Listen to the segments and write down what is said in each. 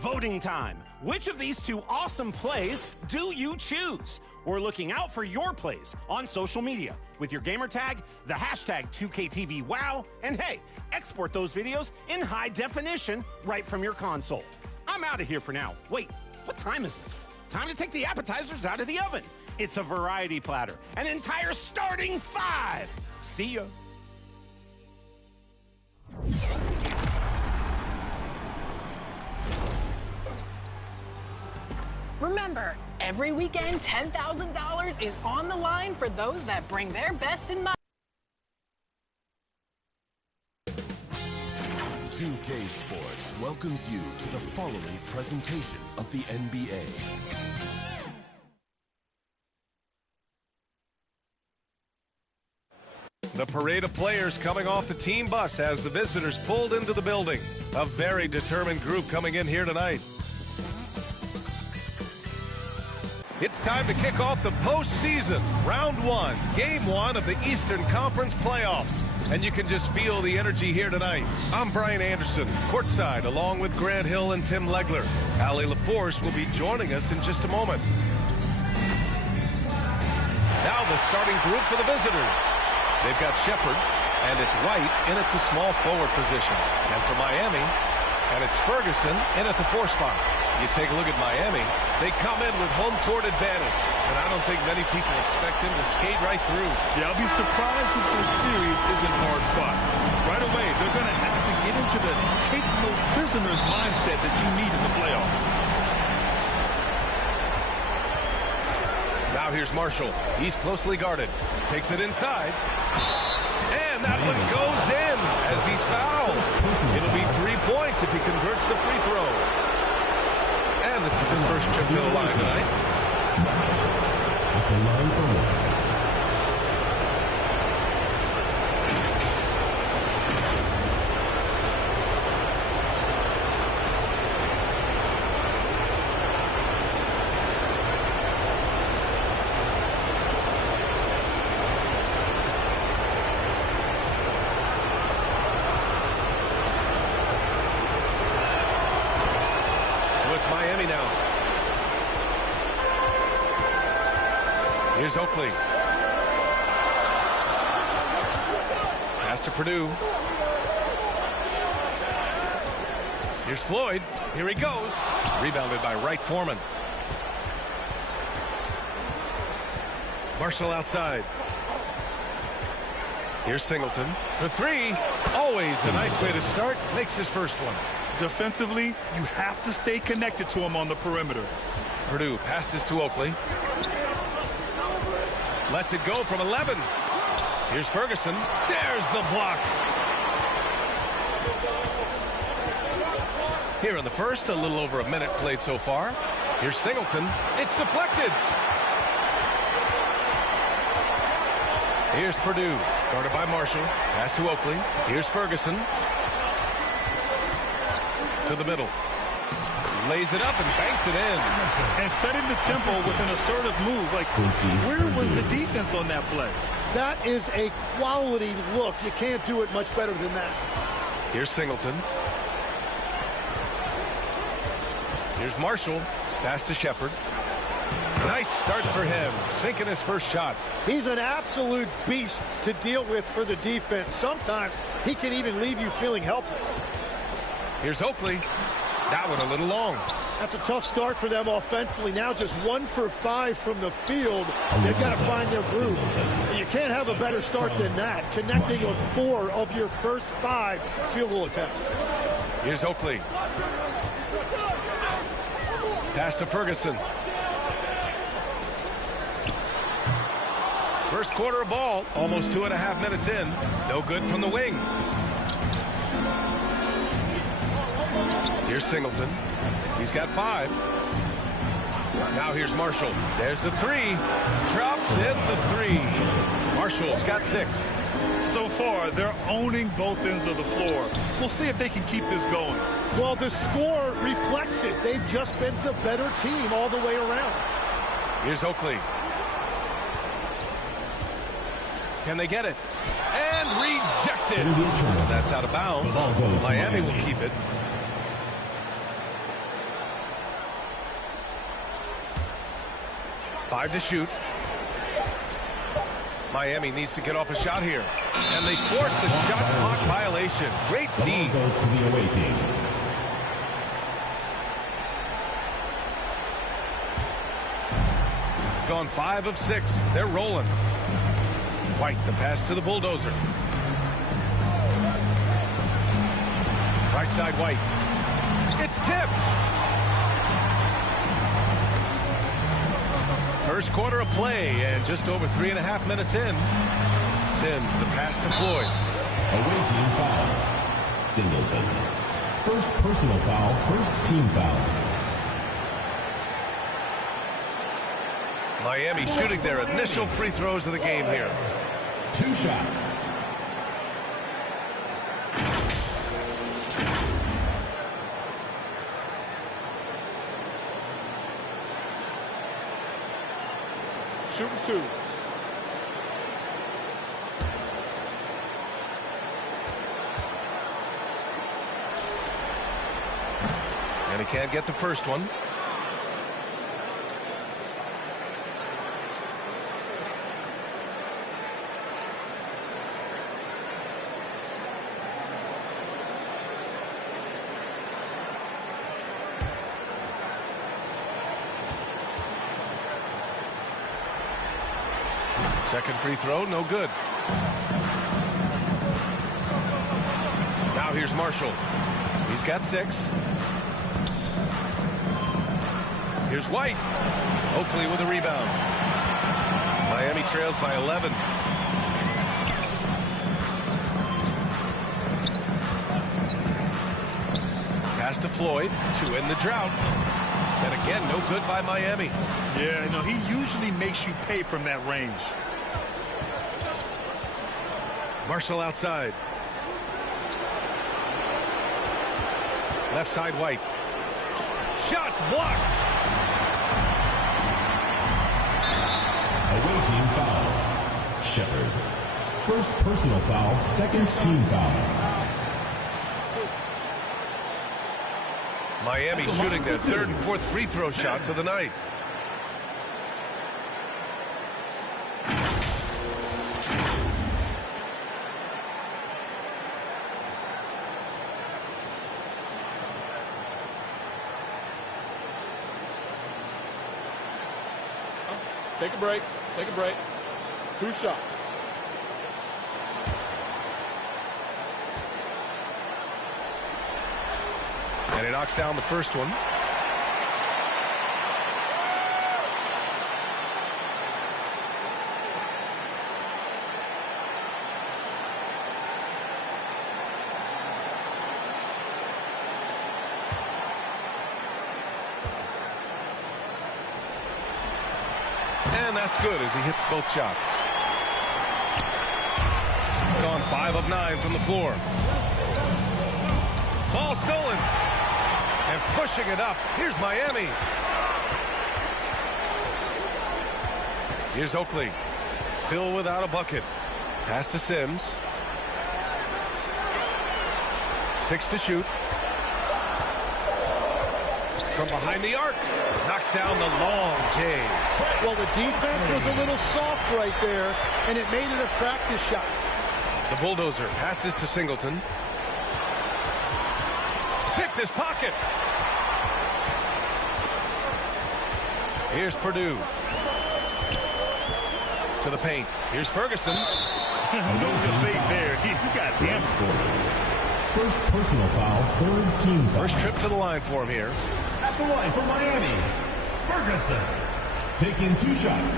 Voting time. Which of these two awesome plays do you choose? We're looking out for your plays on social media with your gamer tag, the hashtag 2KTVWow, and hey, export those videos in high definition right from your console. I'm out of here for now. Wait, what time is it? Time to take the appetizers out of the oven. It's a variety platter, an entire starting 5. See ya. Remember, every weekend, $10,000 is on the line for those that bring their best in mind. 2K Sports welcomes you to the following presentation of the NBA. The parade of players coming off the team bus as the visitors pulled into the building. A very determined group coming in here tonight. It's time to kick off the postseason, round 1, game 1 of the Eastern Conference playoffs. And you can just feel the energy here tonight. I'm Brian Anderson, courtside, along with Grant Hill and Tim Legler. Allie LaForce will be joining us in just a moment. Now the starting group for the visitors. They've got Shepard, and it's White in at the small forward position. And for Miami, and it's Ferguson in at the 4 spot. You take a look at Miami, they come in with home court advantage, and I don't think many people expect them to skate right through. Yeah, I'll be surprised if this series isn't hard fought. Right away, they're going to have to get into the take no prisoners mindset that you need in the playoffs. Now here's Marshall. He's closely guarded. Takes it inside. And that one goes in as he's fouled. It'll be 3 points if he converts the free throw. And this is his first trip to the line tonight. At the line for one. Miami now. Here's Oakley. Pass to Purdue. Here's Floyd. Here he goes. Rebounded by Wright Foreman. Marshall outside. Here's Singleton for 3. Always a nice way to start. Makes his first one. Defensively, you have to stay connected to him on the perimeter. Purdue passes to Oakley. Lets it go from 11. Here's Ferguson. There's the block. Here in the first, a little over a minute played so far. Here's Singleton. It's deflected. Here's Purdue, guarded by Marshall. Pass to Oakley. Here's Ferguson. To the middle. Lays it up and banks it in. And setting the tempo with an assertive move. Like, where was the defense on that play? That is a quality look. You can't do it much better than that. Here's Singleton. Here's Marshall. Pass to Shepard. Nice start for him. Sinking his first shot. He's an absolute beast to deal with for the defense. Sometimes he can even leave you feeling helpless. Here's Oakley. That one a little long. That's a tough start for them offensively. Now just 1 for 5 from the field. They've got to find their groove. You can't have a better start than that. Connecting on 4 of your first 5 field goal attempts. Here's Oakley. Pass to Ferguson. First quarter of ball. Almost 2.5 minutes in. No good from the wing. Here's Singleton. He's got 5. Now here's Marshall. There's the 3. Drops in the 3. Marshall's got 6. So far, they're owning both ends of the floor. We'll see if they can keep this going. Well, the score reflects it. They've just been the better team all the way around. Here's Oakley. Can they get it? And rejected. That's out of bounds. Miami will keep it. 5 to shoot. Miami needs to get off a shot here. And they force the shot clock violation. Great D. Goes to the away team. Gone 5 of 6. They're rolling. White, the pass to the bulldozer. Right side, White. It's tipped. First quarter of play, and just over 3.5 minutes in. Sims, the pass to Floyd. Away team foul. Singleton. First personal foul, first team foul. Miami shooting their initial free throws of the game here. 2 shots. Shooting 2. And he can't get the first one. Second free throw, no good. Now here's Marshall. He's got 6. Here's White. Oakley with a rebound. Miami trails by 11. Pass to Floyd to end the drought. And again, no good by Miami. Yeah, no, he usually makes you pay from that range. Marshall outside. Left side, White. Shots blocked. Away team foul. Shepard. First personal foul, second team foul. Miami shooting their 3rd and 4th free throw shots of the night. Take a break. Take a break. 2 shots. And he knocks down the first one. And that's good as he hits both shots. Gone 5 of 9 from the floor. Ball stolen. And pushing it up. Here's Miami. Here's Oakley. Still without a bucket. Pass to Sims. 6 to shoot. From behind the arc. Knocks down the long J. Well, the defense was a little soft right there, and it made it a practice shot. The bulldozer passes to Singleton. Picked his pocket. Here's Purdue. To the paint. Here's Ferguson. No debate there. He got hammered. First personal foul, third team foul. First trip to the line for him here. At the line for Miami, Ferguson. Taking 2 shots.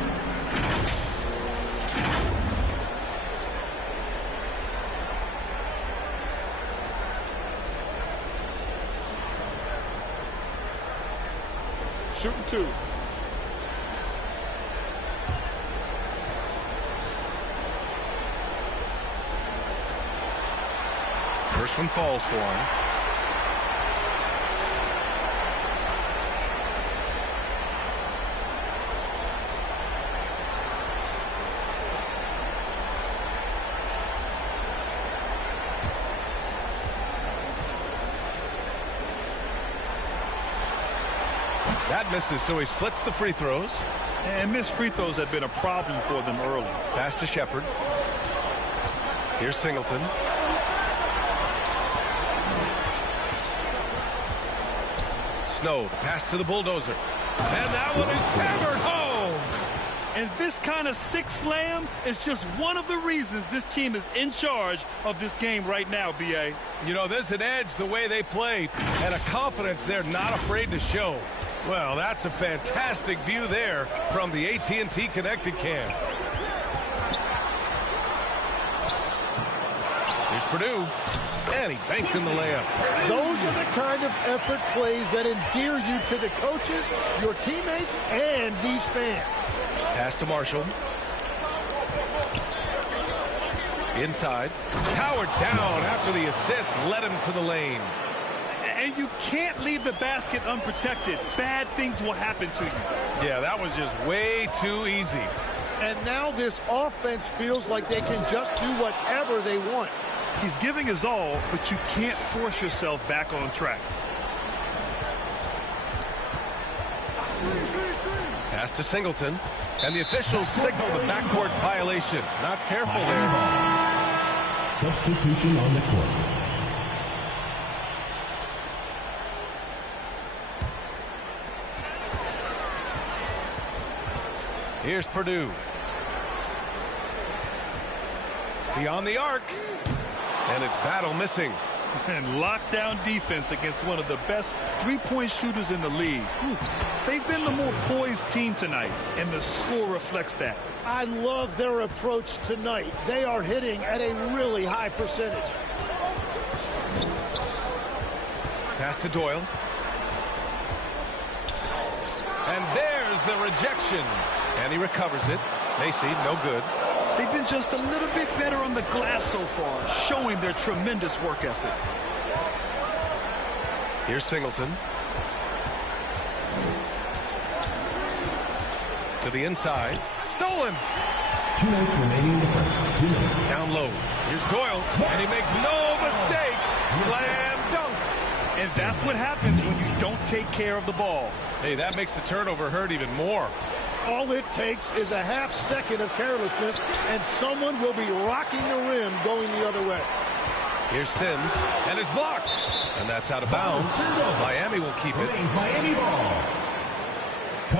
Shooting 2. First one falls for him. That misses, so he splits the free throws. And missed free throws have been a problem for them early. Pass to Shepard. Here's Singleton. Snow, the pass to the bulldozer. And that one is hammered home. And this kind of six slam is just one of the reasons this team is in charge of this game right now, B.A. You know, there's an edge the way they play and a confidence they're not afraid to show. Well, that's a fantastic view there from the AT&T Connected Cam. Here's Purdue, and he banks in the layup. Those are the kind of effort plays that endear you to the coaches, your teammates, and these fans. Pass to Marshall. Inside. Powered down after the assist led him to the lane. And you can't leave the basket unprotected. Bad things will happen to you. Yeah, that was just way too easy. And now this offense feels like they can just do whatever they want. He's giving his all, but you can't force yourself back on track. Pass to Singleton. And the officials signal the backcourt violation. Not careful there. Substitution on the court. Here's Purdue. Beyond the arc. And it's Battle missing. And lockdown defense against one of the best three-point shooters in the league. They've been the more poised team tonight, and the score reflects that. I love their approach tonight. They are hitting at a really high percentage. Pass to Doyle. And there's the rejection. And he recovers it. Macy, no good. They've been just a little bit better on the glass so far, showing their tremendous work ethic. Here's Singleton. To the inside. Stolen. 2 minutes remaining in the first. 2 minutes. Down low. Here's Doyle. And he makes no mistake. Slam dunk. And that's what happens when you don't take care of the ball. Hey, that makes the turnover hurt even more. All it takes is a half second of carelessness, and someone will be rocking the rim going the other way. Here's Sims, and it's blocked. And that's out of bounds. Miami will keep it. Miami ball.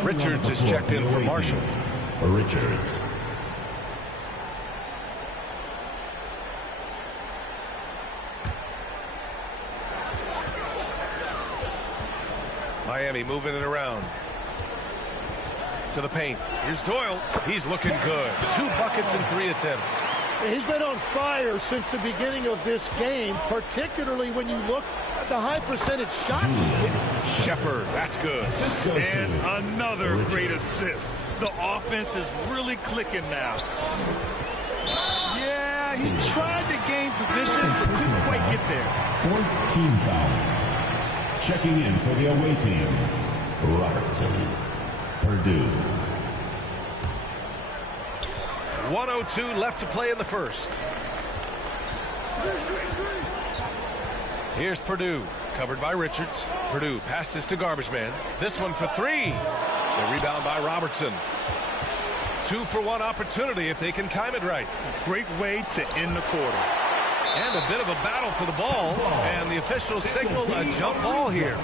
Richards is checked in for Marshall. Richards. Miami moving it around. To the paint. Here's Doyle. He's looking good. 2 buckets in 3 attempts. He's been on fire since the beginning of this game, particularly when you look at the high percentage shots he's getting. Shepard, that's good. And another great assist. The offense is really clicking now. Yeah, he tried to gain position, but couldn't quite get there. 4th team foul. Checking in for the away team, Robertson. Purdue. 1:02 left to play in the first. Here's Purdue, covered by Richards. Purdue passes to Garbage Man. This one for 3. The rebound by Robertson. 2-for-1 opportunity if they can time it right. Great way to end the quarter. And a bit of a battle for the ball. And the officials signal a jump ball here.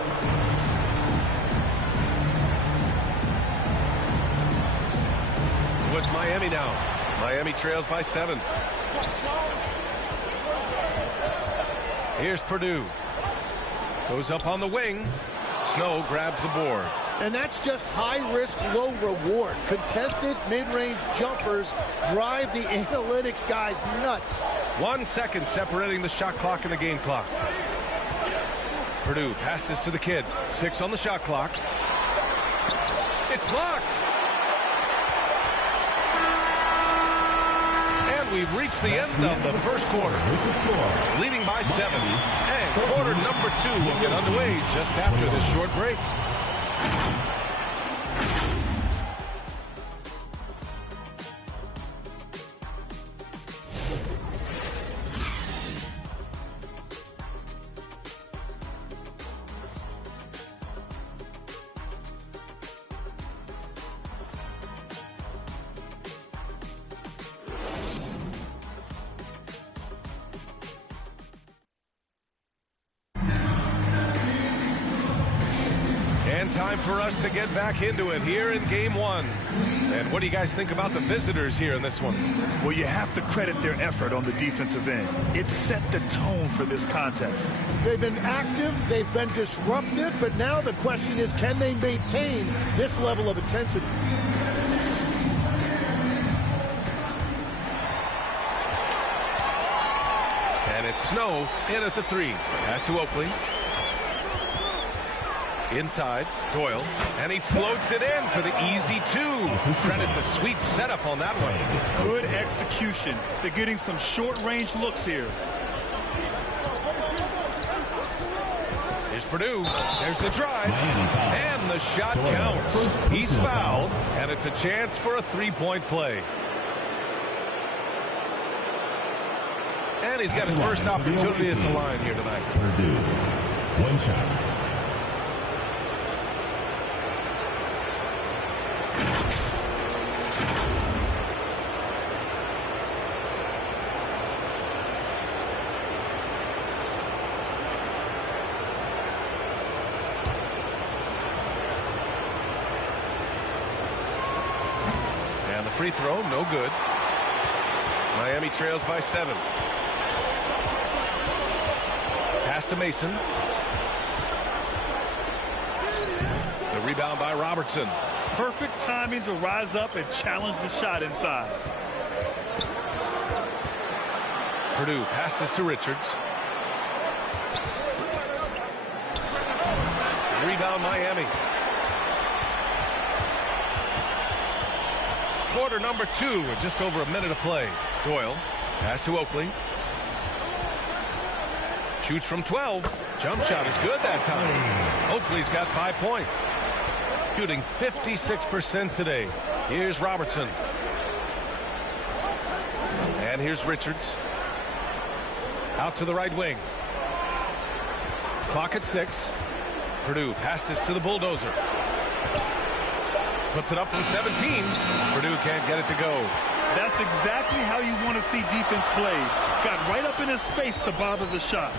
So it's Miami now. Miami trails by 7. Here's Purdue. Goes up on the wing. Snow grabs the board. And that's just high risk, low reward. Contested mid-range jumpers drive the analytics guys nuts. 1 second separating the shot clock and the game clock. Purdue passes to the kid. 6 on the shot clock. It's blocked. And we've reached the end of the first quarter. Leading by 7. And quarter number 2 will get underway just after this short break. And time for us to get back into it here in game one. And what do you guys think about the visitors here in this one? Well, you have to credit their effort on the defensive end. It set the tone for this contest. They've been active, they've been disruptive, but now the question is, can they maintain this level of intensity? And it's Snow in at the 3. Pass to Oakley. Inside, Doyle, and he floats it in for the easy 2. Credit the sweet setup on that one. Good execution. They're getting some short-range looks here. Here's Purdue. There's the drive. And the shot counts. He's fouled, and it's a chance for a 3-point play. And he's got his first opportunity at the line here tonight. Purdue, 1 shot. And the free throw, no good. Miami trails by 7. Pass to Mason. The rebound by Robertson. Perfect timing to rise up and challenge the shot inside. Purdue passes to Richards. Rebound Miami. Quarter number 2 with just over a minute of play. Doyle, pass to Oakley. Shoots from 12. Jump shot is good that time. Oakley's got 5 points. Shooting 56% today. Here's Robertson. And here's Richards. Out to the right wing. Clock at 6. Purdue passes to the bulldozer. Puts it up from 17. Purdue can't get it to go. That's exactly how you want to see defense played. Got right up in his space to bother the shot.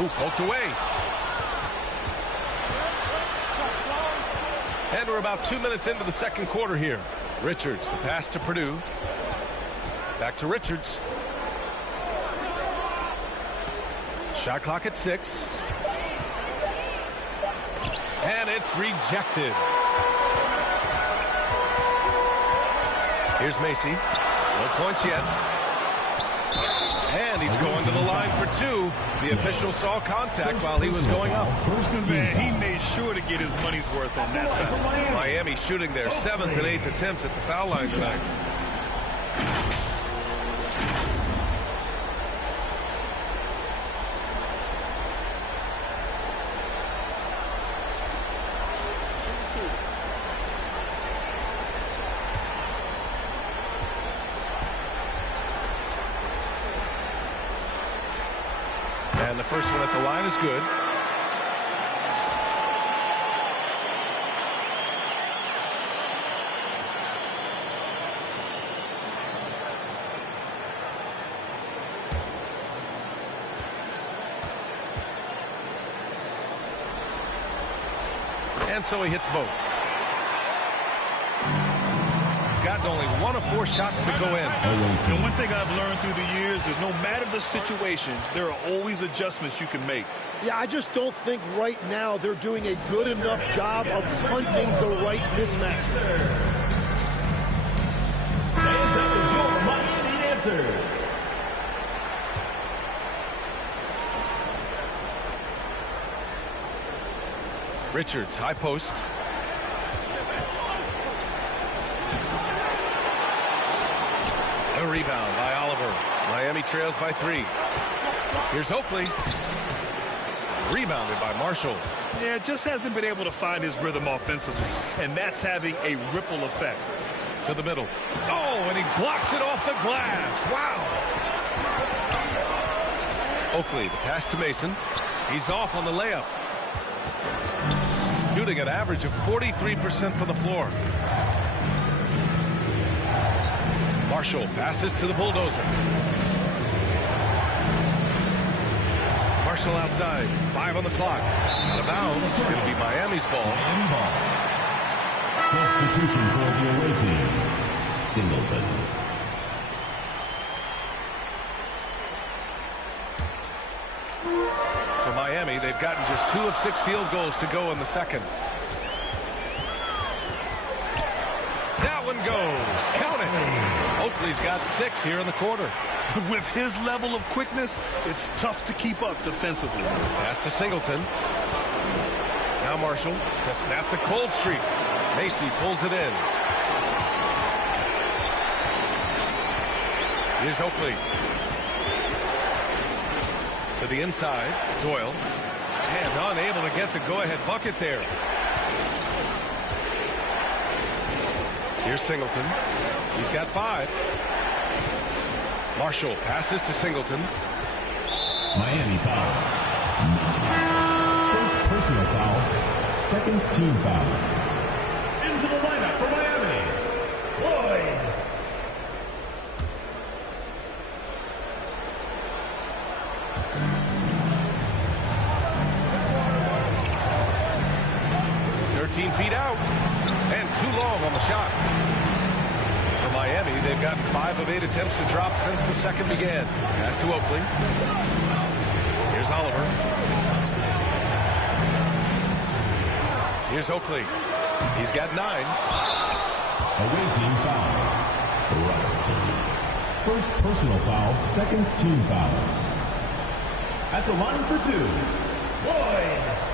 Ooh, poked away. And we're about 2 minutes into the second quarter here. Richards, the pass to Purdue. Back to Richards. Shot clock at 6. And it's rejected. Here's Macy. No points yet. And he's going to the line for 2. The official saw contact while he was going up. Man, he made sure to get his money's worth on that foul. Miami shooting their 7th and 8th attempts at the foul line tonight. And the first one at the line is good. And so he hits both. Gotten only 1 of 4 shots to go in. And one thing I've learned through the years is no matter the situation, there are always adjustments you can make. Yeah, I just don't think right now they're doing a good enough job of hunting the right mismatch. And that is your Miami answer. Richards, high post. A rebound by Oliver. Miami trails by 3. Here's Oakley. Rebounded by Marshall. Yeah, just hasn't been able to find his rhythm offensively, and that's having a ripple effect. To the middle. Oh, and he blocks it off the glass. Wow. Oakley, the pass to Mason. He's off on the layup. Shooting an average of 43% from the floor. Marshall passes to the bulldozer. Marshall outside. 5 on the clock. Out of bounds. It'll be Miami's ball. Miami ball. Substitution for the away team. Singleton. For Miami, they've gotten just 2 of 6 field goals to go in the second. That one goes. Count it. Oakley's got 6 here in the quarter. With his level of quickness, it's tough to keep up defensively. Pass to Singleton. Now Marshall to snap the cold streak. Macy pulls it in. Here's Oakley. To the inside. Doyle. And unable to get the go-ahead bucket there. Here's Singleton. He's got 5. Marshall passes to Singleton. Miami foul. Missed. First personal foul. Second team foul. Into the lineup for Miami. Lloyd. Feet out and too long on the shot. For Miami, they've gotten 5 of 8 attempts to drop since the second began. Pass to Oakley. Here's Oliver. Here's Oakley. He's got 9. Away team foul. Robinson. First personal foul, second team foul. At the line for 2. Lloyd.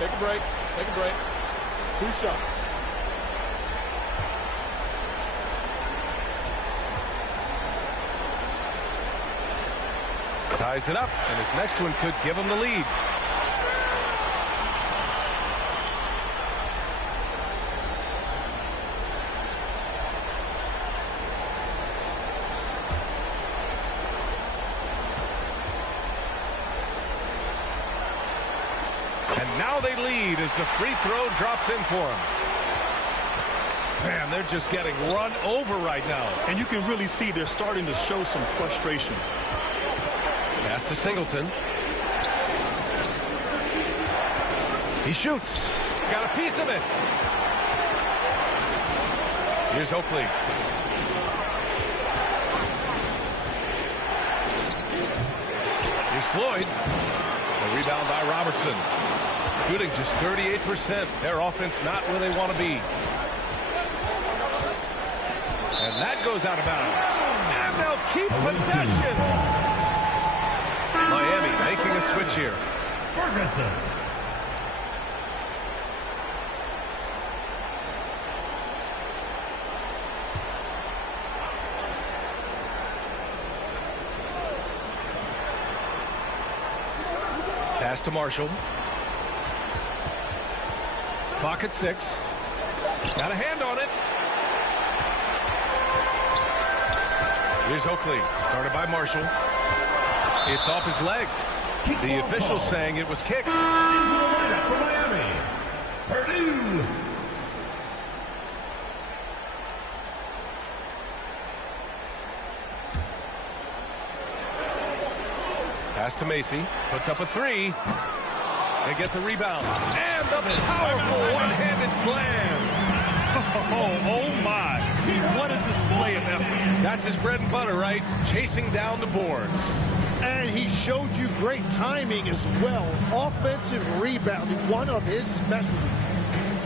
Take a break. Take a break. 2 shots. Ties it up, and his next one could give him the lead. Now they lead as the free throw drops in for them. Man, they're just getting run over right now. And you can really see they're starting to show some frustration. Pass to Singleton. He shoots. Got a piece of it. Here's Oakley. Here's Floyd. A rebound by Robertson. Shooting just 38%. Their offense not where they want to be. And that goes out of bounds. And they'll keep possession. Miami making a switch here. Ferguson. Pass to Marshall. Clock at 6. Got a hand on it. Here's Oakley, guarded by Marshall. It's off his leg. The official saying it was kicked. Into the lineup for Miami. Purdue. Pass to Macy. Puts up a 3. They get the rebound. And the powerful one-handed slam. Oh my. What a display of effort. That's his bread and butter, right? Chasing down the boards. And he showed you great timing as well. Offensive rebounding, one of his specialties.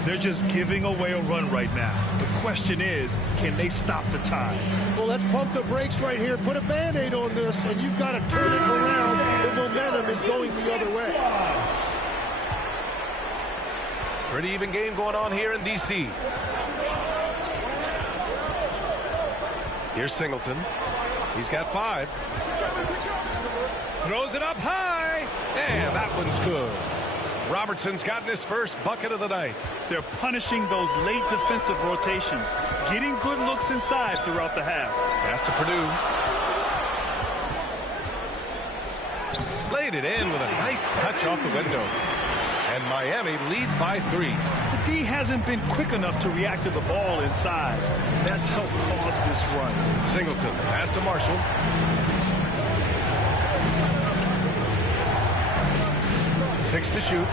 They're just giving away a run right now. The question is, can they stop the tide? Well, let's pump the brakes right here. Put a Band-Aid on this, and you've got to turn it around. The momentum is going the other way. Pretty even game going on here in D.C. Here's Singleton. He's got 5. Throws it up high. And that one's good. Robertson's gotten his first bucket of the night. They're punishing those late defensive rotations, getting good looks inside throughout the half. Pass to Purdue. Laid it in with a nice touch off the window. And Miami leads by 3. The D hasn't been quick enough to react to the ball inside. That's helped cause this run. Singleton, pass to Marshall. Six to shoot.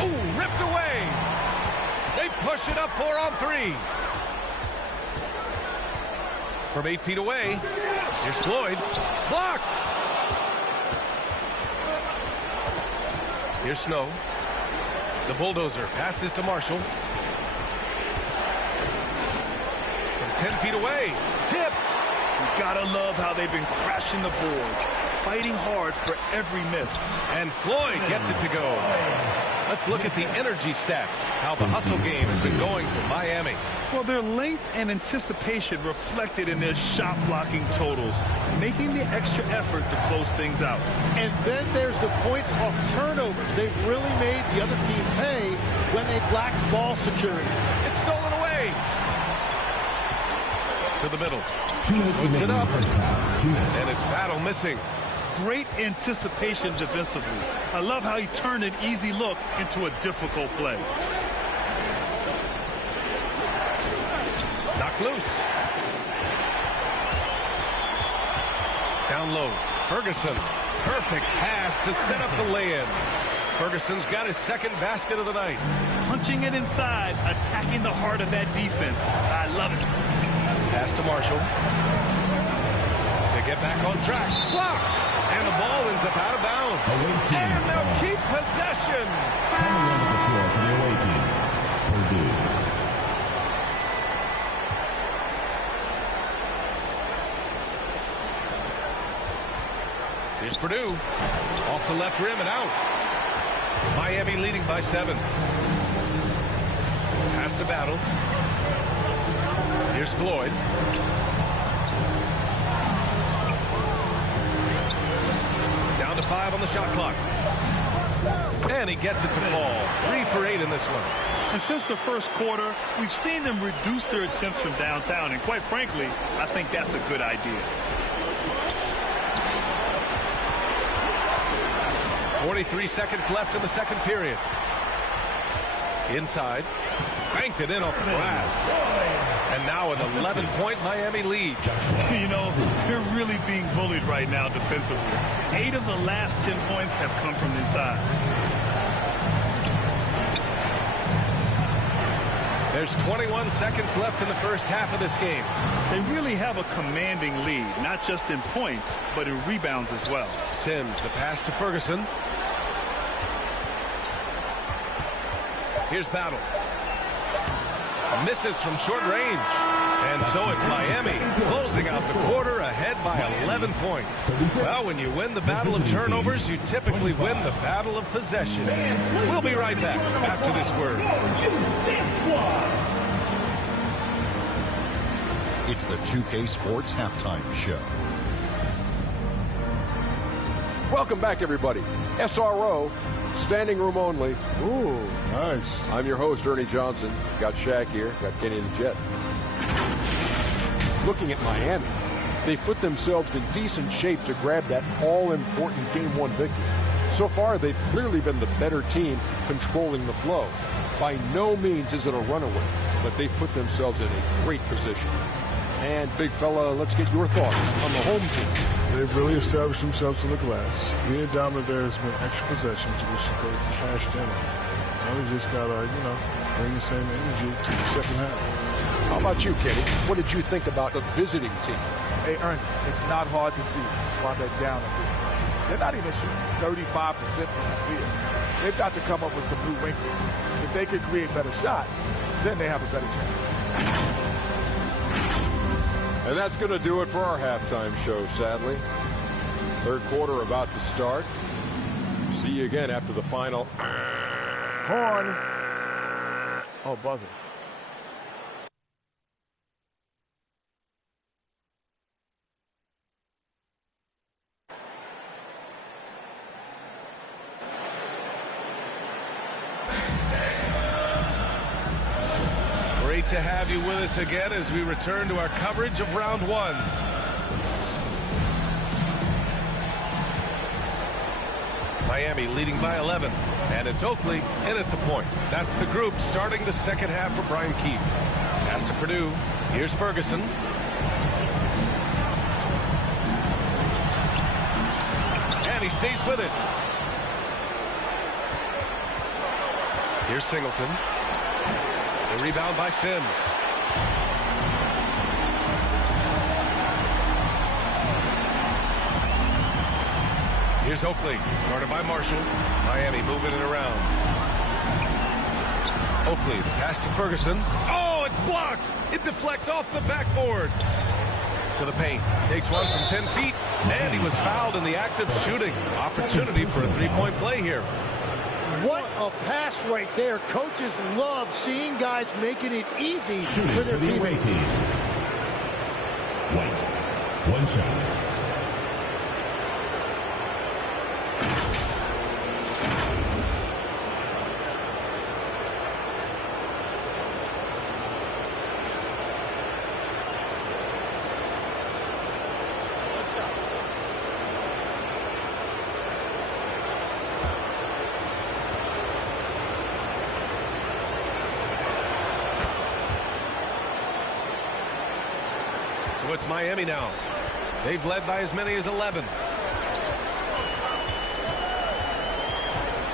Ooh, ripped away. They push it up 4 on 3. From 8 feet away, here's Floyd. Blocked. Here's Snow. The bulldozer passes to Marshall. From 10 feet away, tipped. You gotta love how they've been crashing the boards, fighting hard for every miss. And Floyd gets it to go. Let's look at the energy stats, how the hustle game has been going for Miami. Well, their length and anticipation reflected in their shot blocking totals, making the extra effort to close things out. And then there's the points off turnovers. They've really made the other team pay when they've lacked ball security. It's stolen away. To the middle. 2 minutes Puts it up. first half. 2 minutes. And it's Battle missing. Great anticipation defensively. I love how he turned an easy look into a difficult play. Knocked loose. Down low. Ferguson. Perfect pass to set up the lay-in. Ferguson's got his second basket of the night. Punching it inside, attacking the heart of that defense. I love it. Pass to Marshall. To get back on track. Blocked. And the ball ends up out of bounds. Away team. And they'll keep possession. Coming onto the floor for the away team. Purdue. Here's Purdue. Off the left rim and out. Miami leading by 7. Pass to Battle. Here's Floyd. Down to 5 on the shot clock. And he gets it to fall. 3 for 8 in this one. And since the first quarter, we've seen them reduce their attempts from downtown. And quite frankly, I think that's a good idea. 43 seconds left in the second period. Inside. Cranked it in off the glass. And now an 11-point Miami lead. You know, they're really being bullied right now defensively. 8 of the last 10 points have come from inside. There's 21 seconds left in the first half of this game. They really have a commanding lead, not just in points, but in rebounds as well. Sims, the pass to Ferguson. Here's Battle. Misses from short range. And so it's Miami closing out the quarter ahead by 11 points. Well, when you win the battle of turnovers, you typically win the battle of possession. We'll be right back after this word. It's the 2K Sports Halftime Show. Welcome back, everybody. SRO, standing room only. Ooh, nice. I'm your host, Ernie Johnson. Got Shaq here. Got Kenny the Jet. Looking at Miami, they put themselves in decent shape to grab that all-important Game 1 victory. So far, they've clearly been the better team controlling the flow. By no means is it a runaway, but they've put themselves in a great position. And, big fella, let's get your thoughts on the home team. They've really established themselves on the glass. Being dominant there has been extra possessions, which they've cashed in on. Now we just got to, bring the same energy to the second half. How about you, Kenny? What did you think about the visiting team? Hey, Ernie, it's not hard to see why they're down at this point. They're not even shooting 35% from the field. They've got to come up with some new wrinkles. If they could create better shots, then they have a better chance. And that's going to do it for our halftime show, sadly. Third quarter about to start. See you again after the final. Horn. Oh, buzzer. Great to have you with us again as we return to our coverage of round 1. Miami leading by 11. And it's Oakley in at the point. That's the group starting the second half for Brian Keefe. Pass to Purdue. Here's Ferguson. And he stays with it. Here's Singleton. The rebound by Sims. Here's Oakley, guarded by Marshall. Miami moving it around. Oakley, the pass to Ferguson. Oh, it's blocked. It deflects off the backboard. To the paint. Takes one from 10 feet. And he was fouled in the act of shooting. Opportunity for a three-point play here. What a pass right there. Coaches love seeing guys making it easy for their teammates. White, one shot. So it's Miami now. They've led by as many as 11.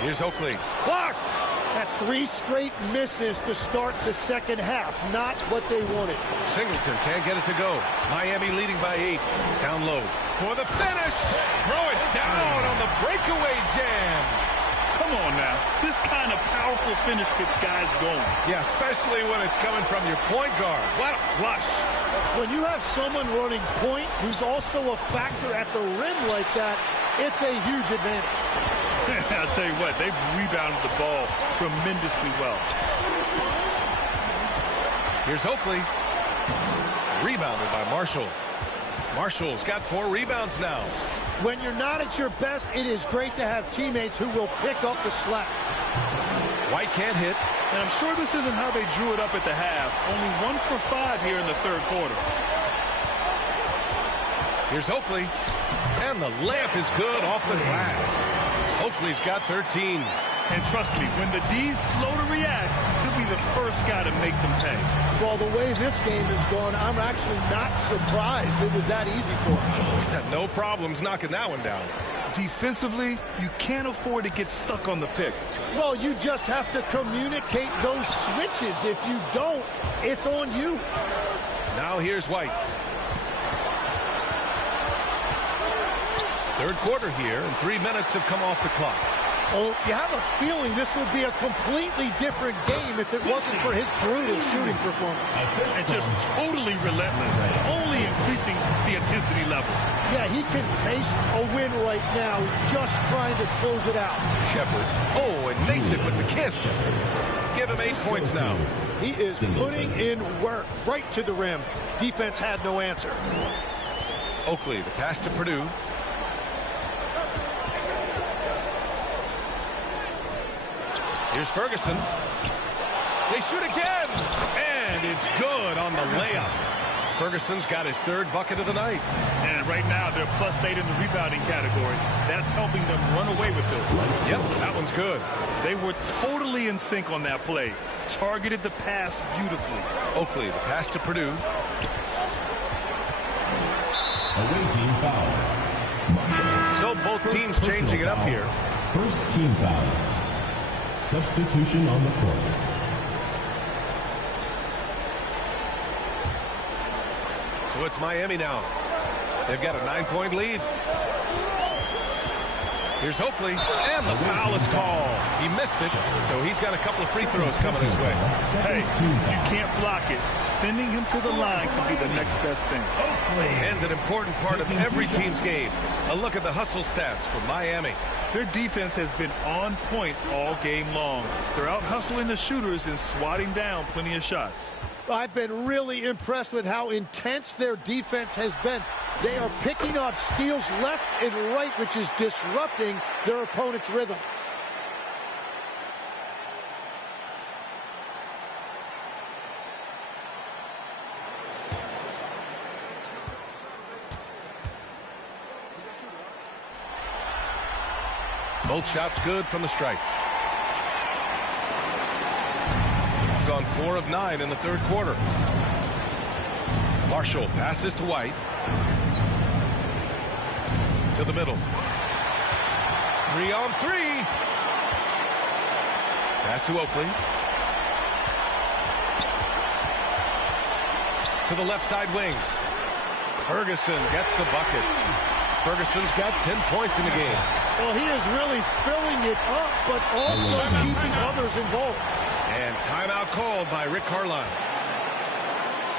Here's Oakley. Blocked! That's 3 straight misses to start the second half. Not what they wanted. Singleton can't get it to go. Miami leading by 8. Down low. For the finish! Throw it down on the breakaway jam. Come on now. This kind of powerful finish gets guys going. Yeah, especially when it's coming from your point guard. What a flush. When you have someone running point who's also a factor at the rim like that, it's a huge advantage. I'll tell you what, they've rebounded the ball tremendously well. Here's Oakley. Rebounded by Marshall. Marshall's got 4 rebounds now. When you're not at your best, it is great to have teammates who will pick up the slack. White can't hit. And I'm sure this isn't how they drew it up at the half. Only 1 for 5 here in the third quarter. Here's Oakley. And the layup is good off the glass. Oakley's got 13. And trust me, when the D's slow to react, he'll be the first guy to make them pay. Well, the way this game has gone, I'm actually not surprised it was that easy for us. No problems knocking that one down. Defensively, you can't afford to get stuck on the pick. Well, you just have to communicate those switches. If you don't, it's on you. Now here's White. Third quarter here, and 3 minutes have come off the clock. Oh, you have a feeling this would be a completely different game if it wasn't for his brutal shooting performance. And just totally relentless, only increasing the intensity level. Yeah, he can taste a win right now, just trying to close it out. Shepard. Oh, and makes it with the kiss. Give him 8 points now. He is putting in work right to the rim. Defense had no answer. Oakley, the pass to Purdue. Here's Ferguson. They shoot again. And it's good on the layup. Ferguson's got his 3rd bucket of the night. And right now, they're +8 in the rebounding category. That's helping them run away with this. Yep, that one's good. They were totally in sync on that play. Targeted the pass beautifully. Oakley, the pass to Purdue. Away team foul. So both teams changing it up here. First team foul. Substitution on the court. So it's Miami now. They've got a 9-point lead. Here's Oakley, and the foul is called. He missed it, so he's got a couple of free throws coming his way. Hey, you can't block it. Sending him to the line can be the next best thing. And an important part of every team's game. A look at the hustle stats for Miami. Their defense has been on point all game long. They're out hustling the shooters and swatting down plenty of shots. I've been really impressed with how intense their defense has been. They are picking up steals left and right, which is disrupting their opponent's rhythm. Both shots good from the stripe. Gone 4 of 9 in the third quarter. Marshall passes to White. To the middle. 3-on-3. Pass to Oakley. To the left side wing. Ferguson gets the bucket. Ferguson's got 10 points in the game. Well, he is really filling it up, but also keeping others involved. And timeout called by Rick Carlisle.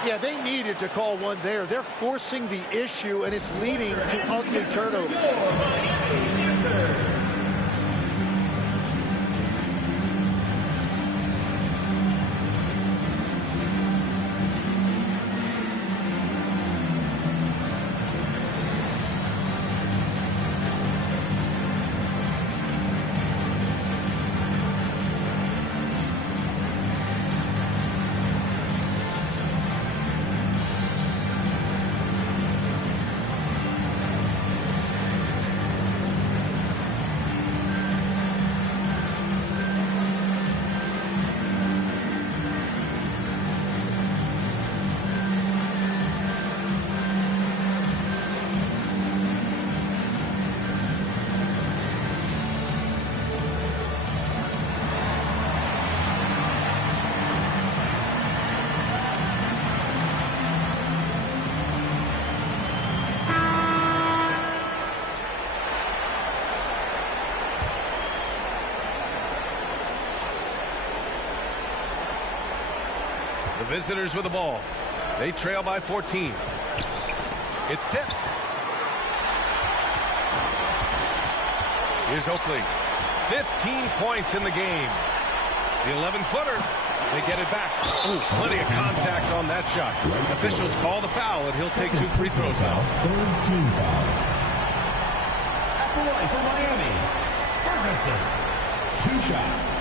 Yeah, they needed to call one there. They're forcing the issue, and it's leading to ugly turnovers. The visitors with the ball. They trail by 14. It's tipped. Here's Oakley. 15 points in the game. The 11-footer. They get it back. Ooh, plenty of contact on that shot. Officials call the foul, and he'll take 2 free throws now. Third team foul. Boy for Miami. Ferguson. 2 shots.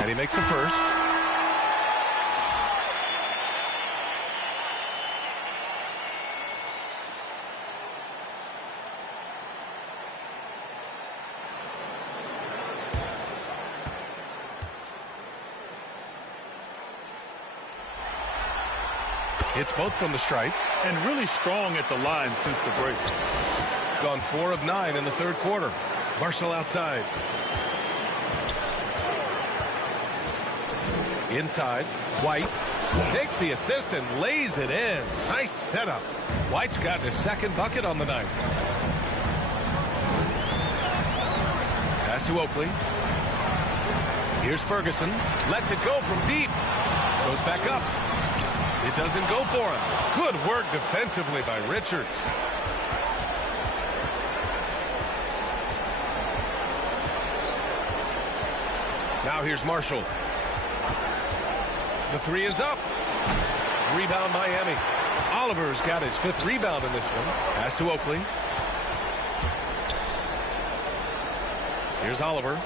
And he makes the first. Hits both from the stripe. And really strong at the line since the break. Gone 4 of 9 in the third quarter. Marshall outside. Inside, White takes the assist and lays it in. Nice setup. White's got his second bucket on the night. Pass to Oakley. Here's Ferguson. Lets it go from deep. Goes back up. It doesn't go for him. Good work defensively by Richards. Now here's Marshall. The 3 is up. Rebound Miami. Oliver's got his 5th rebound in this one. Pass to Oakley. Here's Oliver.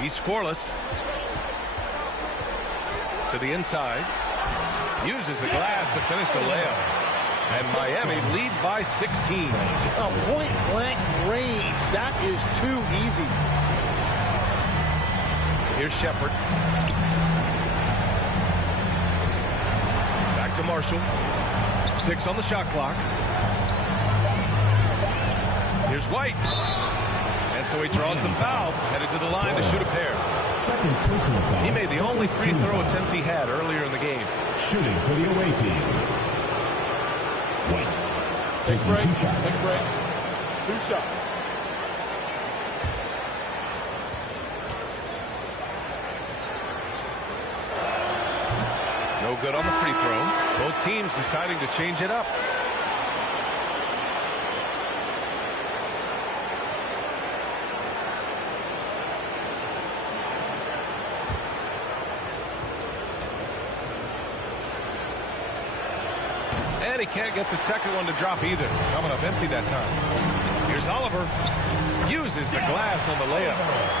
He's scoreless. To the inside. Uses the glass to finish the layup. And Miami leads by 16. A point-blank range. That is too easy. Here's Shepard. Back to Marshall. 6 on the shot clock. Here's White. And so he draws the foul, headed to the line to shoot a pair. Second personal foul. He made the only free throw attempt he had earlier in the game. Shooting for the away team. White. Taking 2 shots. Take break. 2 shots. No good on the free throw. Both teams deciding to change it up. And he can't get the second one to drop either. Coming up empty that time. Here's Here's Oliver. Uses the glass on the layup.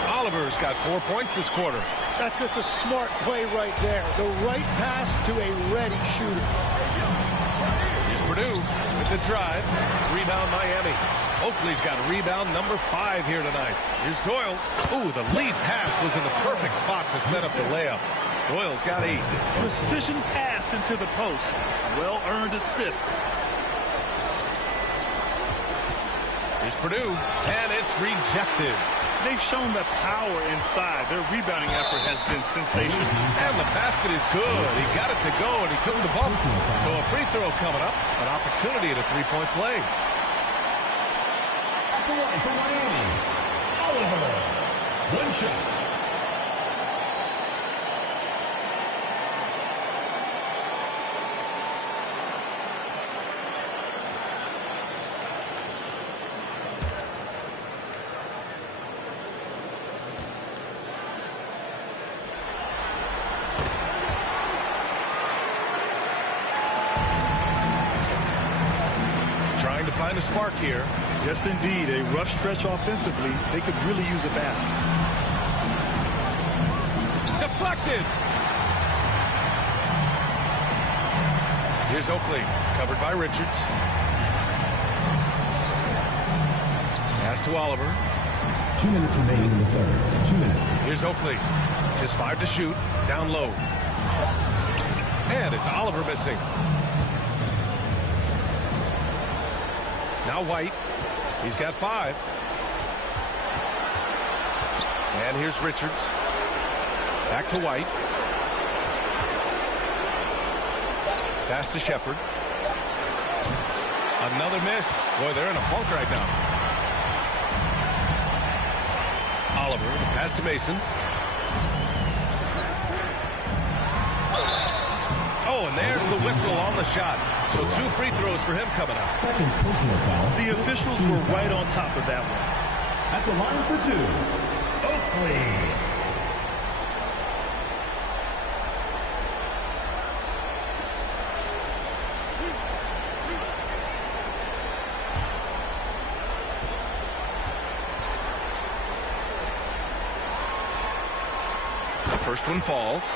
Oliver's got 4 points this quarter. That's just a smart play right there. The right pass to a ready shooter. Here's Purdue with the drive. Rebound Miami. Oakley's got rebound number 5 here tonight. Here's Doyle. Ooh, the lead pass was in the perfect spot to set up the layup. Doyle's got 8. Precision pass into the post. Well-earned assist. Here's Purdue, and it's rejected. They've shown the power inside. Their rebounding effort has been sensational. And the basket is good. He got it to go, and he took the bump. So a free throw coming up. An opportunity at a three-point play. At the line for Miami, Oliver. One shot. Find a spark here. Yes, indeed. A rough stretch offensively. They could really use a basket. Deflected. Here's Oakley, covered by Richards. Pass to Oliver. 2 minutes remaining in the third. 2 minutes. Here's Oakley. Just 5 to shoot. Down low. And it's Oliver missing. Now White. He's got 5. And here's Richards. Back to White. Pass to Shepard. Another miss. Boy, they're in a funk right now. Oliver, pass to Mason. Oh, and there's the whistle on the shot. So 2 free throws for him coming up. Second personal foul. The officials were right on top of that one. At the line for 2, Oakley. The first one falls.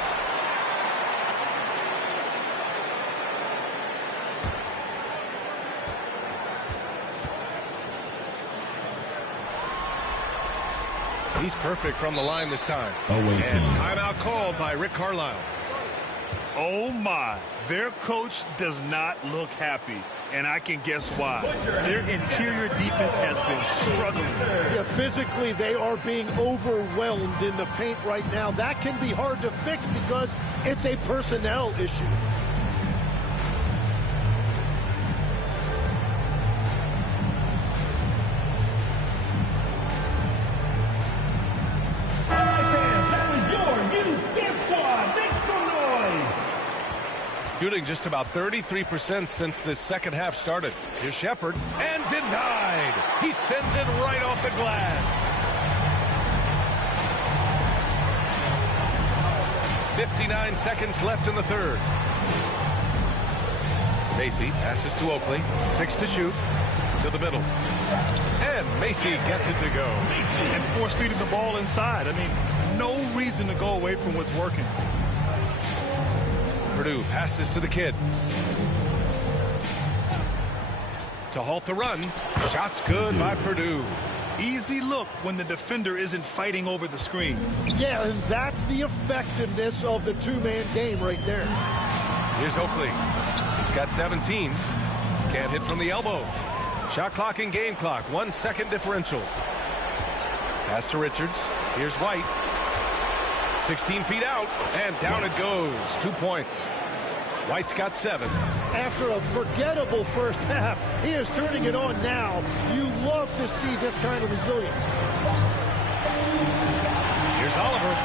He's perfect from the line this time. And timeout called by Rick Carlisle. Oh, my. Their coach does not look happy, and I can guess why. Their interior defense has been struggling. Yeah, physically, they are being overwhelmed in the paint right now. That can be hard to fix because it's a personnel issue. Shooting just about 33% since this second half started. Here's Shepard, and denied. He sends it right off the glass. 59 seconds left in the third. Macy passes to Oakley. 6 to shoot. To the middle. And Macy gets it to go. And force feeding the ball inside. I mean, no reason to go away from what's working. Purdue passes to the kid. To halt the run. Shot's good by Purdue. Easy look when the defender isn't fighting over the screen. Yeah, and that's the effectiveness of the two-man game right there. Here's Oakley. He's got 17. Can't hit from the elbow. Shot clock and game clock. 1 second differential. Pass to Richards. Here's White. 16 feet out, and down it goes. 2 points. White's got 7. After a forgettable first half, he is turning it on now. You love to see this kind of resilience. Here's Oliver.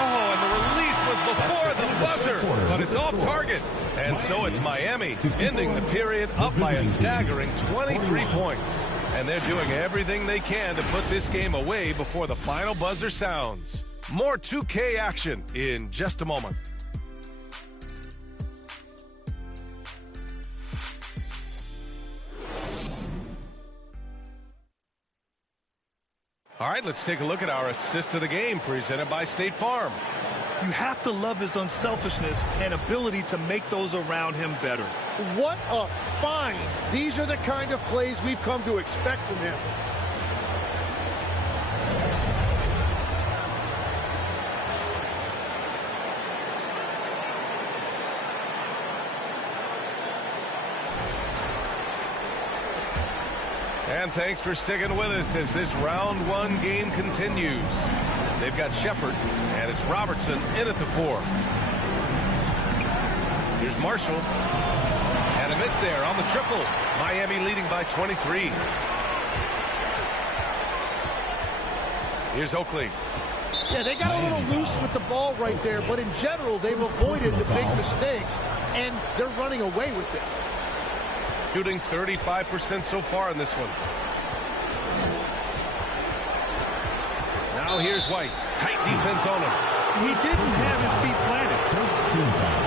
Oh, and the release was before the buzzer, but it's off target. And so it's Miami ending the period up by a staggering 23 points. And they're doing everything they can to put this game away before the final buzzer sounds. More 2K action in just a moment. All right, let's take a look at our assist of the game presented by State Farm. You have to love his unselfishness and ability to make those around him better. What a find. These are the kind of plays we've come to expect from him. And thanks for sticking with us as this round one game continues. They've got Shepard, and it's Robertson in at the 4. Here's Marshall. And a miss there on the triple. Miami leading by 23. Here's Oakley. Yeah, they got a little loose with the ball right there, but in general, they've avoided the big mistakes, and they're running away with this. Shooting 35% so far in this one. Now here's White. Tight defense on him. He didn't have his feet planted. First team foul.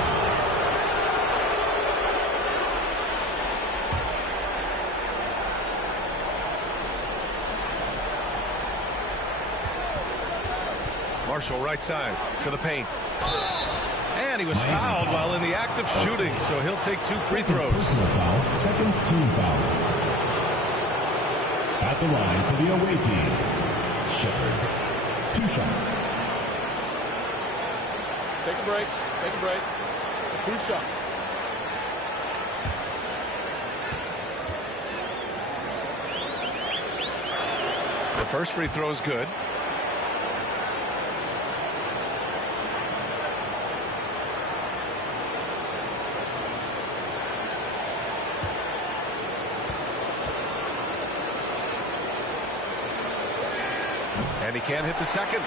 Marshall right side to the paint. And he was fouled while in the act of shooting, so he'll take 2 free throws. Personal foul, second team foul. At the line for the away team, Shepard. 2 shots. Take a break. Take a break. 2 shots. The first free throw is good. And he can't hit the second.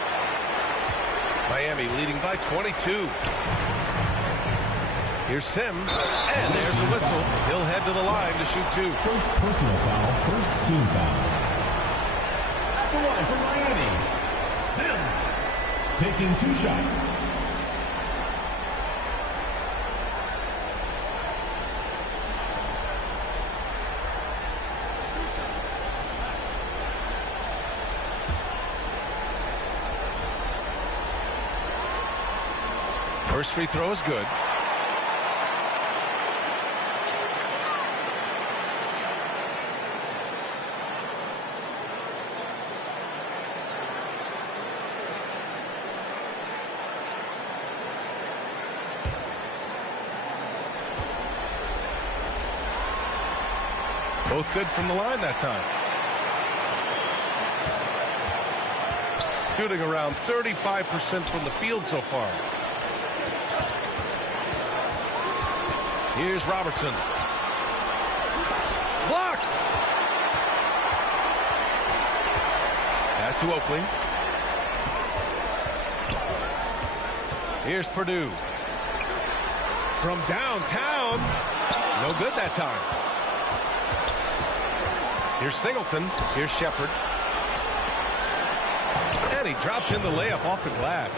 Miami leading by 22. Here's Sims. And there's a whistle. He'll head to the line to shoot 2. First personal foul, first team foul. At the line for Miami, Sims. Taking 2 shots. First free throw is good. Both good from the line that time. Shooting around 35% from the field so far. Here's Robertson. Blocked. Pass to Oakley. Here's Purdue. From downtown. No good that time. Here's Singleton. Here's Shepard. And he drops in the layup off the glass.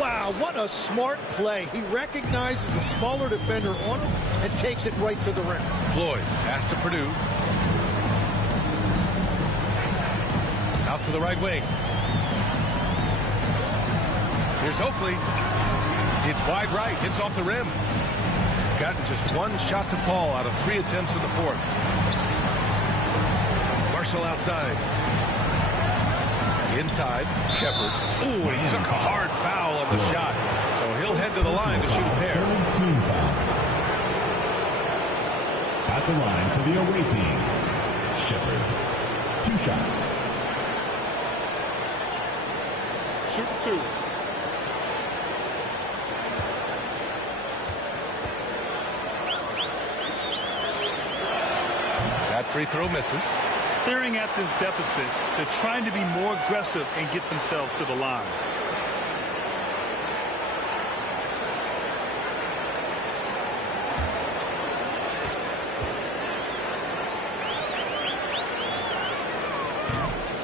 Wow, what a smart play. He recognizes the smaller defender on him and takes it right to the rim. Floyd, pass to Purdue. Out to the right wing. Here's Oakley. It's wide right, hits off the rim. Gotten just 1 shot to fall out of 3 attempts in the 4th. Marshall outside. Inside, Shepard. Ooh, he took a hard foul on the shot. So he'll head to the line to shoot a pair. Team foul. At the line for the away team, Shepard. 2 shots. Shoot 2. That free throw misses. Staring at this deficit, they're trying to be more aggressive and get themselves to the line.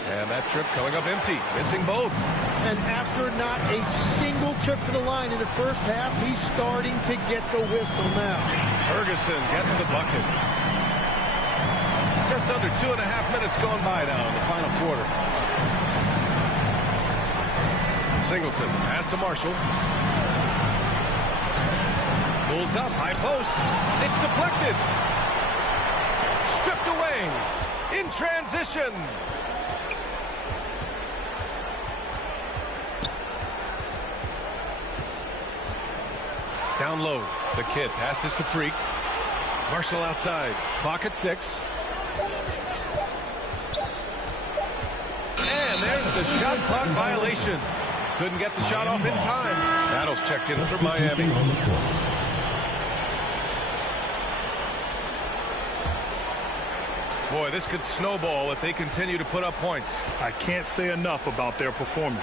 And that trip coming up empty, missing both. And after not a single trip to the line in the first half, he's starting to get the whistle now. Ferguson gets the bucket. Just under 2.5 minutes gone by now in the final quarter. Singleton, pass to Marshall. Pulls up, high post. It's deflected. Stripped away. In transition. Down low. The kid passes to Freak. Marshall outside. Clock at 6. And there's the shot clock violation. Couldn't get the shot off in time. Battles checked in for Miami. Boy, this could snowball if they continue to put up points. I can't say enough about their performance.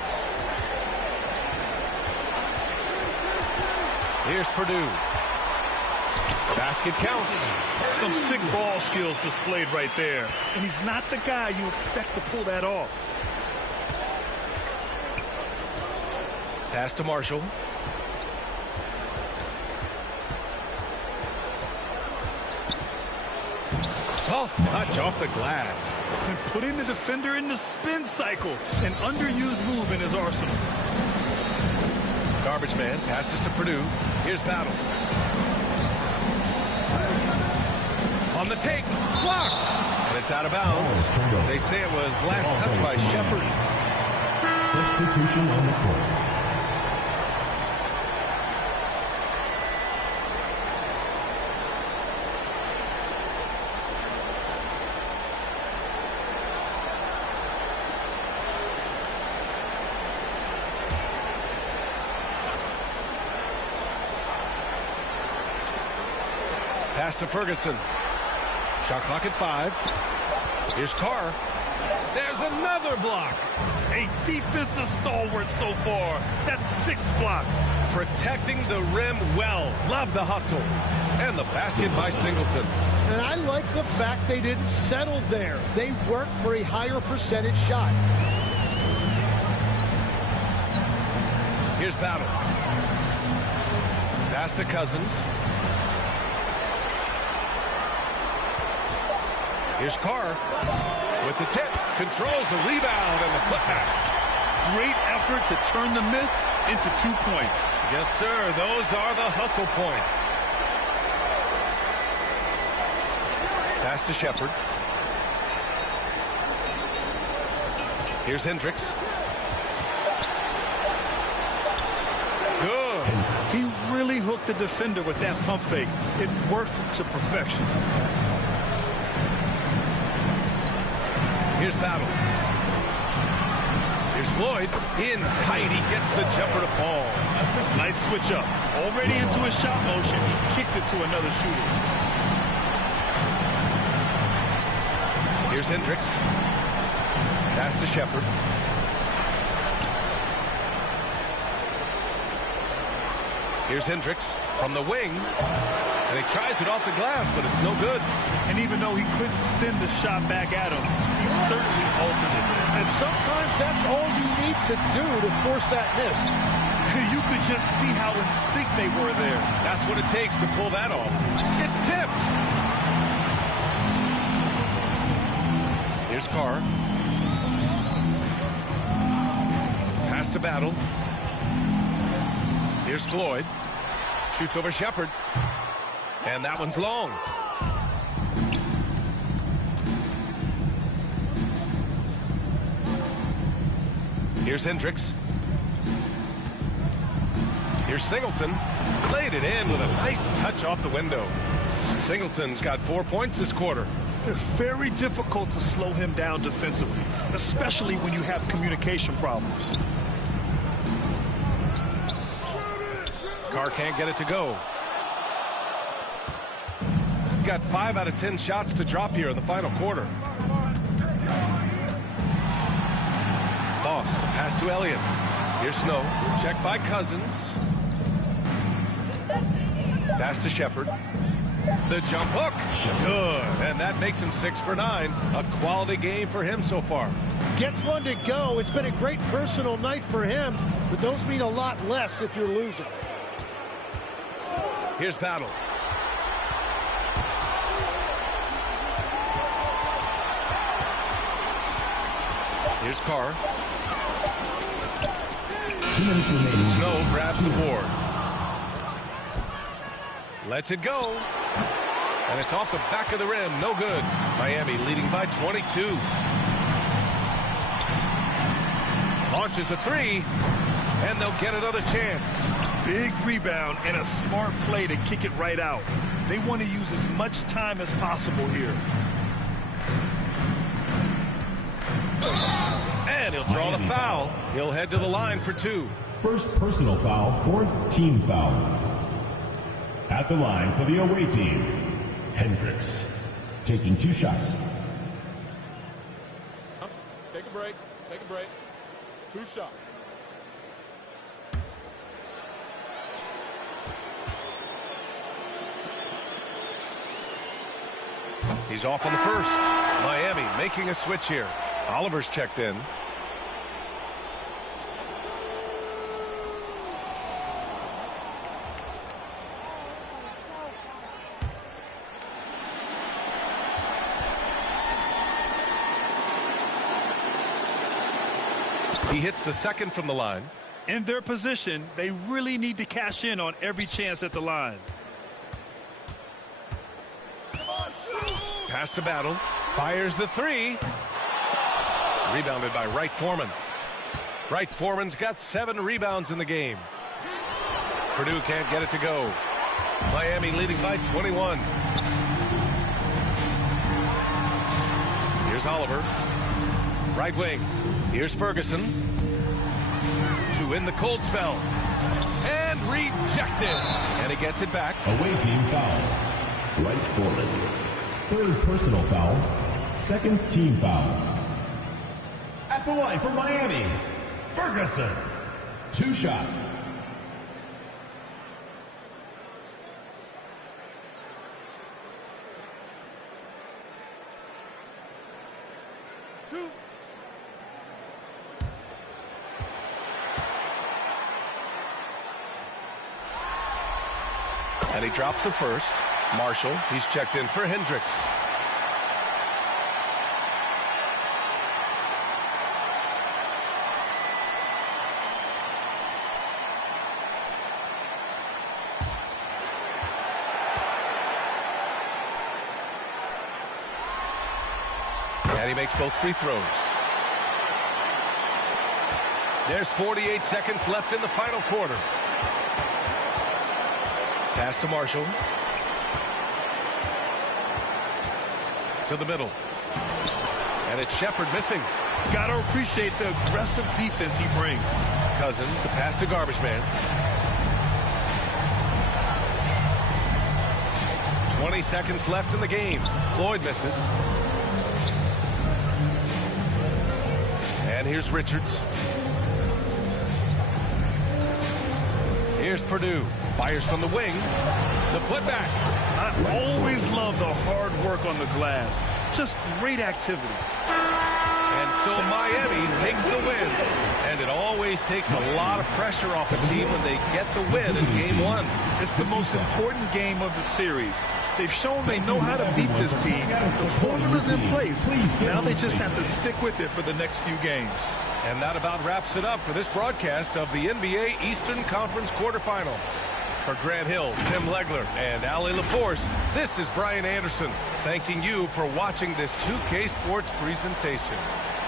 Here's Purdue. Basket counts. Some sick ball skills displayed right there. And he's not the guy you expect to pull that off. Pass to Marshall. Soft touch off the glass. And putting the defender in the spin cycle. An underused move in his arsenal. Garbage man passes to Purdue. Here's Battle. On the take. Blocked. And it's out of bounds. They say it was last touch by Shepard. Substitution on the court. Pass to Ferguson. Shot clock at 5. Here's Carr. There's another block. A defensive stalwart so far. That's 6 blocks. Protecting the rim well. Love the hustle. And the basket by Singleton. And I like the fact they didn't settle there. They worked for a higher percentage shot. Here's Battle. Pass to Cousins. Here's Carr with the tip. Controls the rebound and the putback. Great effort to turn the miss into 2 points. Yes, sir. Those are the hustle points. Pass to Shepard. Here's Hendricks. Good. He really hooked the defender with that pump fake. It worked to perfection. Here's Battle. Here's Floyd. In tight. He gets the jumper to fall. Nice switch up. Already into his shot motion. He kicks it to another shooter. Here's Hendricks. Pass to Shepard. Here's Hendricks from the wing. And he tries it off the glass, but it's no good. And even though he couldn't send the shot back at him, he certainly altered it. And sometimes that's all you need to do to force that miss. You could just see how in sync they were there. That's what it takes to pull that off. It's tipped. Here's Carr. Pass to Battle. Here's Floyd. Shoots over Shepard. And that one's long. Here's Hendricks. Here's Singleton. Laid it in with a nice touch off the window. Singleton's got 4 points this quarter. It's very difficult to slow him down defensively, especially when you have communication problems. Carr can't get it to go. Got 5 out of 10 shots to drop here in the final quarter. Boss, pass to Elliott. Here's Snow. Check by Cousins. Pass to Shepard. The jump hook. Good. And that makes him 6 for 9. A quality game for him so far. Gets one to go. It's been a great personal night for him, but those mean a lot less if you're losing. Here's Battle. Here's Carr. 2 minutes remaining. Snow grabs the board. Lets it go. And it's off the back of the rim. No good. Miami leading by 22. Launches a three. And they'll get another chance. Big rebound and a smart play to kick it right out. They want to use as much time as possible here. And he'll draw the foul. He'll head to the line for 2. First personal foul, 4th team foul. At the line for the away team, Hendricks, taking 2 shots. Take a break. Take a break. 2 shots. He's off on the first. Miami making a switch here. Oliver's checked in. He hits the second from the line. In their position, they really need to cash in on every chance at the line. Pass to Battle. Fires the 3. Rebounded by Wright Foreman. Wright Foreman's got 7 rebounds in the game. Purdue can't get it to go. Miami leading by 21. Here's Oliver. Right wing. Here's Ferguson. To win the cold spell. And rejected. And he gets it back. Away team foul. Wright Foreman. 3rd personal foul. 2nd team foul. At the line for Miami, Ferguson. 2 shots. And he drops the first. Marshall, he's checked in for Hendricks. And he makes both free throws. There's 48 seconds left in the final quarter. Pass to Marshall. To the middle. And it's Shepard missing. Got to appreciate the aggressive defense he brings. Cousins, the pass to Garbage Man. 20 seconds left in the game. Floyd misses. And here's Richards. Here's Purdue. Fires from the wing. The putback. I always love the hard work on the glass. Just great activity. And so Miami takes the win. And it always takes a lot of pressure off a team when they get the win in Game 1. It's the most important game of the series. They've shown they know how to beat this team. The formula's in place. Now they just have to stick with it for the next few games. And that about wraps it up for this broadcast of the NBA Eastern Conference quarterfinals. For Grant Hill, Tim Legler, and Ali LaForce, this is Brian Anderson, thanking you for watching this 2K Sports presentation.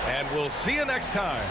And we'll see you next time.